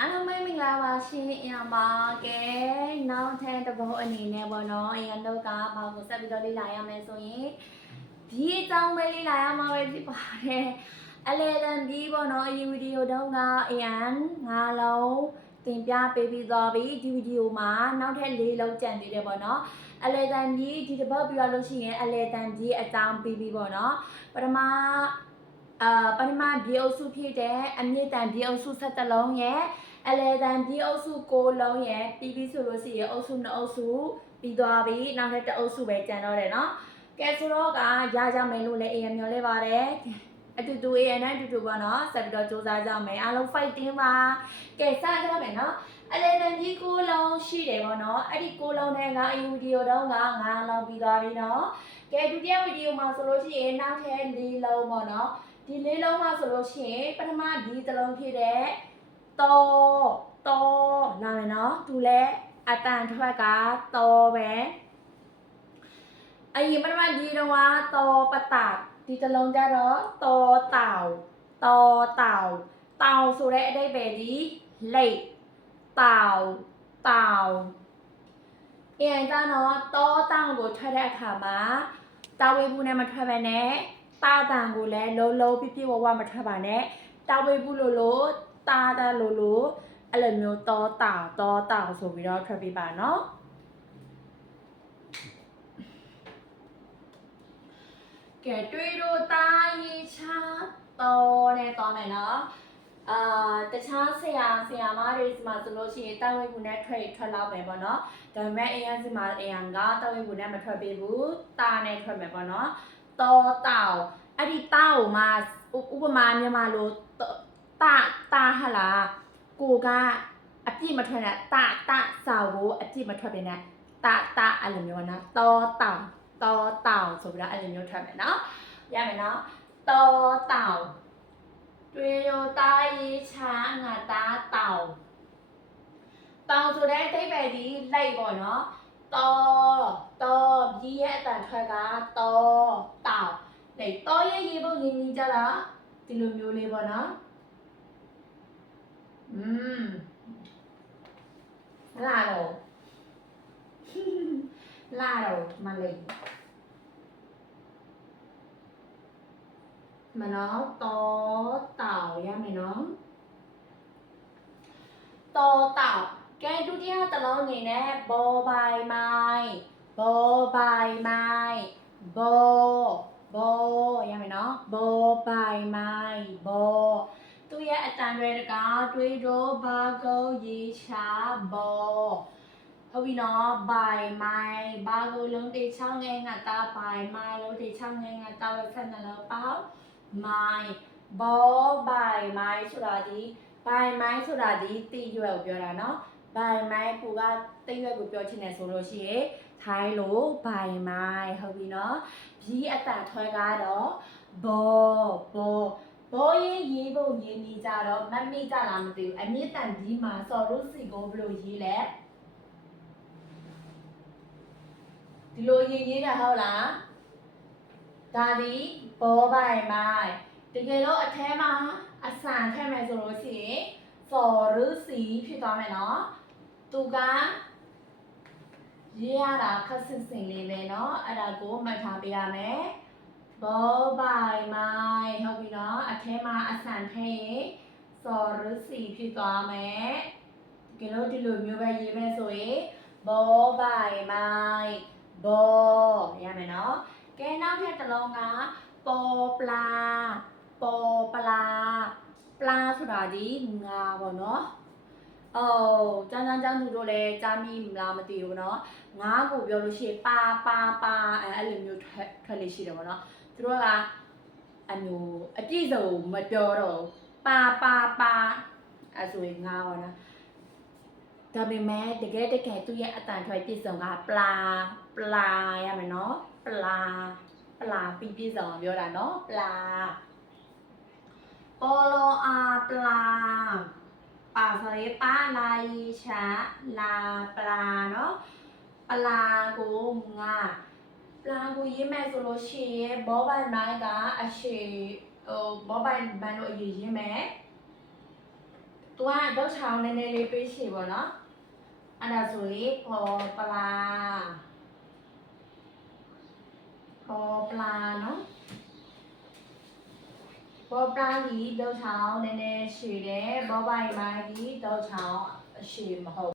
အားလုံးပဲမင်္ဂလာပါရှင်အရာပါကဲနောက်ထပ်တစ်ပုဒ်အနေနဲ့ပေါ့နော်အရင်တော့ကဘာကိုဆက်ပြီးတော့လေ့လာရမယ်ဆိုရင်ဒီအကြောင်းပဲလေ့လာရမှာပဲဖြစ်ပါတယ်အလဲတန်ဒီပေါ့နော်အရင်ဗီဒီယိုတုန်းကအရင်9လုံးတင်ပြပေးပြီးသွားပြီဒီဗီဒီယိုမှာနောက်ထပ်4လုံးကျန်သေးတယ်ပေါ့နော်အလဲတန်ဒီဒီတစ်ပုဒ်ပြီးလို့ရှိရင်အလဲတန်ဒီအကြောင်းပြီးပြီပေါ့နော်ပထမဒီအုပ်စုဖြစ်တဲ့အမြင့်တန်ဒီအုပ်စု7လုံးရဲ့အလဲတန်ဒီအုပ်စု6လုံးရဲ့ပြီးဆိုလို့ရှိရင်အုပ်စု2အုပ်စုပြီးသွားပြီနောက်ထပ်တစ်အုပ်စုပဲကျန်တော့တယ်နော်ကဲဆိုတော့ကရကြမယ်လို့လည်းမျှော်လင့်ပါတယ်အတူတူနဲ့အတူတူပေါ့နော်ဆက်ပြီးတော့စူးစမ်းကြမယ်အားလုံး fighting ပါကဲစကြမယ်နော်အလဲတန်ဒီ6လုံးရှိတယ်ပေါ့နော်အဲ့ဒီ6လုံးနဲ့ကအယူဗီဒီယိုတုန်းက9လုံးပြီးသွားပြီနော်ကဲဒုတိယဗီဒီယိုမှာဆိုလို့ရှိရင်နောက်ထပ်4လုံးပေါ့နော်ဒီ4လုံးမှာဆိုလို့ရှိရင်ပထမဒီတစ်လုံးဖြစ်တဲ့တော်နာမယ်နော်သူလည်းအတန်ထွက်ကတော်ပဲအရင်ပထမဒီတော့ကတော်ပတဒီတစ်လုံးကြတော့တော်တောင်ဆိုတဲ့အဓိပ္ပာယ်ဒီလိတ်တောင်အရင်ကတော့တော်တောင်ကိုထွက်တဲ့အခါမှာတာဝေဘူးနဲ့မထွက်ဘဲနဲ့တာတန်ကိုလည်းလုံးပြဝမထွက်ပါနဲ့တာဝေဘူးလို့တာလို့အဲ့လိုမျိုးတော်တောင်ဆိုပြီးတော့ထွက်ပြပါနော်ကဲတွေးတော့တာရေးချတော်နဲ့တော်မယ်နော်တခြားဆရာမတွေစီမှာဆိုလို့ရှိရင်တာဝေဘူးနဲ့ထွက်လောက်ပဲပေါ့နော်ဒါပေမဲ့အရင်စီမှာအရင်ကတာဝေဘူးနဲ့မထွက်ပေးဘူးတာနဲ့ထွက်မယ်ပေါ့နော်တော်တောင်အဲ့ဒီတာကိုမှဥပမာမြန်မာလိုတာဟလားကိုကအပြည့်မထွက်နဲ့တာစာကိုအပြည့်မထွက်ပေးနဲ့တာအဲ့လိုမျိုးနော်တော်တောင်ဆိုပြီးတော့အဲ့လိုမျိုးထွက်မယ်နော်ရမယ်နော်တော်တောင်တွေးတော့တာရေးချာငါတာတောင်ဆိုတဲ့အဓိပ္ပာယ်ဒီလိုက်ပေါ့နော်တော်ကြီးရဲ့အတန်ထွက်ကတော်တောင်နေတော်ရဲ့ရေးဖို့ရင်းကြလားဒီလိုမျိုးလေးပေါ့နော်လာတော့မလေးမနော်တော်တောင်ရမယ်နော်တော်တောင်ကဲဒုတိယတစ်လုံးအနေနဲ့ဘောပိုင်မိုင်းဘောရမယ်နော်ဘောပိုင်မိုင်းဘောသူရဲ့အတန်တွေကတွေးတော့ဘာကိုရေးချဘောဟုတ်ပြီနော်ပိုင်မိုင်းဘာကိုလုံးတေချောင်းငယ်ငါတာပိုင်မိုင်းလုံးတေချောင်းငယ်ငါတာဝက်ဆက်နှလုံးပေါင်းမိုင်းဘောပိုင်မိုင်းဆိုတာဒီပိုင်မိုင်းဆိုတာဒီတိရွက်ကိုပြောတာနော်ပိုင်မိုင်းကိုကတိရွက်ကိုပြောချင်တယ်ဆိုလို့ရှိရင်ထိုင်းလိုပိုင်မိုင်းဟုတ်ပြီနော်ပြီးအတန်ထွဲကတော့ဘောရေးဖို့ရင်းနေကြတော့မမိကြလားမသိဘူးအမြင့်တန်ဒီမှာစော်လို့စီကိုဘယ်လိုရေးလဲဒီလိုရေးတာဟုတ်လားဒါဒီဘောပိုင်မိုင်းတကယ်တော့အထဲမှာအစံထည့်မယ်ဆိုလို့ရှိရင်စော်လို့စီဖြစ်သွားမယ်နော်သူကရေးရတာခက်စစ်စင်လေးပဲเนาะအဲ့ဒါကိုမှတ်ထားပေးရမယ်ဘောပိုင်မိုင်းဟုတ်ပြီเนาะအထဲမှာအစံထည့်ရင်စော်ရစီဖြစ်သွားမယ်ဒီလိုမျိုးပဲရေးမယ်ဆိုရင်ဘောပိုင်မိုင်းဘောရမယ်เนาะကဲနောက်ထပ်တစ်လုံးကပေါ်ပလာဆိုတာဒီငါပေါ့เนาะကျန်းသူတို့လည်းကြားမိမလားမသိဘူးเนาะငါးကိုပြောလို့ရှိရင်ပါအဲ့လိုမျိုးထွက်လေးရှိတယ်ပေါ့เนาะသူတို့ကအမျိုးအပြည့်စုံမပြောတော့ပါအဲ့ဆိုရင်ငါးပေါ့နော်ဒါပေမဲ့တကယ်သူရဲ့အတန်ထွက်ပြည့်စုံကပလာရမယ်เนาะပလာပြည့်စုံပြောတာเนาะပလာပေါ်လောပလာပါဆိုရင်ပါလာရေးချာလာပလာเนาะပလာကိုငါပလာကိုရေးမယ်ဆိုလို့ရှိရင်ဘောပိုင်မိုင်းကအရှိဘောပိုင်မိုင်းတို့အရေးရေးမယ် သူကတော့ချောင်းနည်းနည်းလေးပေးရှည်ပေါ့နော်အဲ့ဒါဆိုရင်ပေါ်ပလာနော်ပေါ်ပလာကြီးတော့ချောင်းနည်းနည်းရှည်တယ်ဘောပိုင်မိုင်းကြီးတော့ချောင်းအရှည်မဟုတ်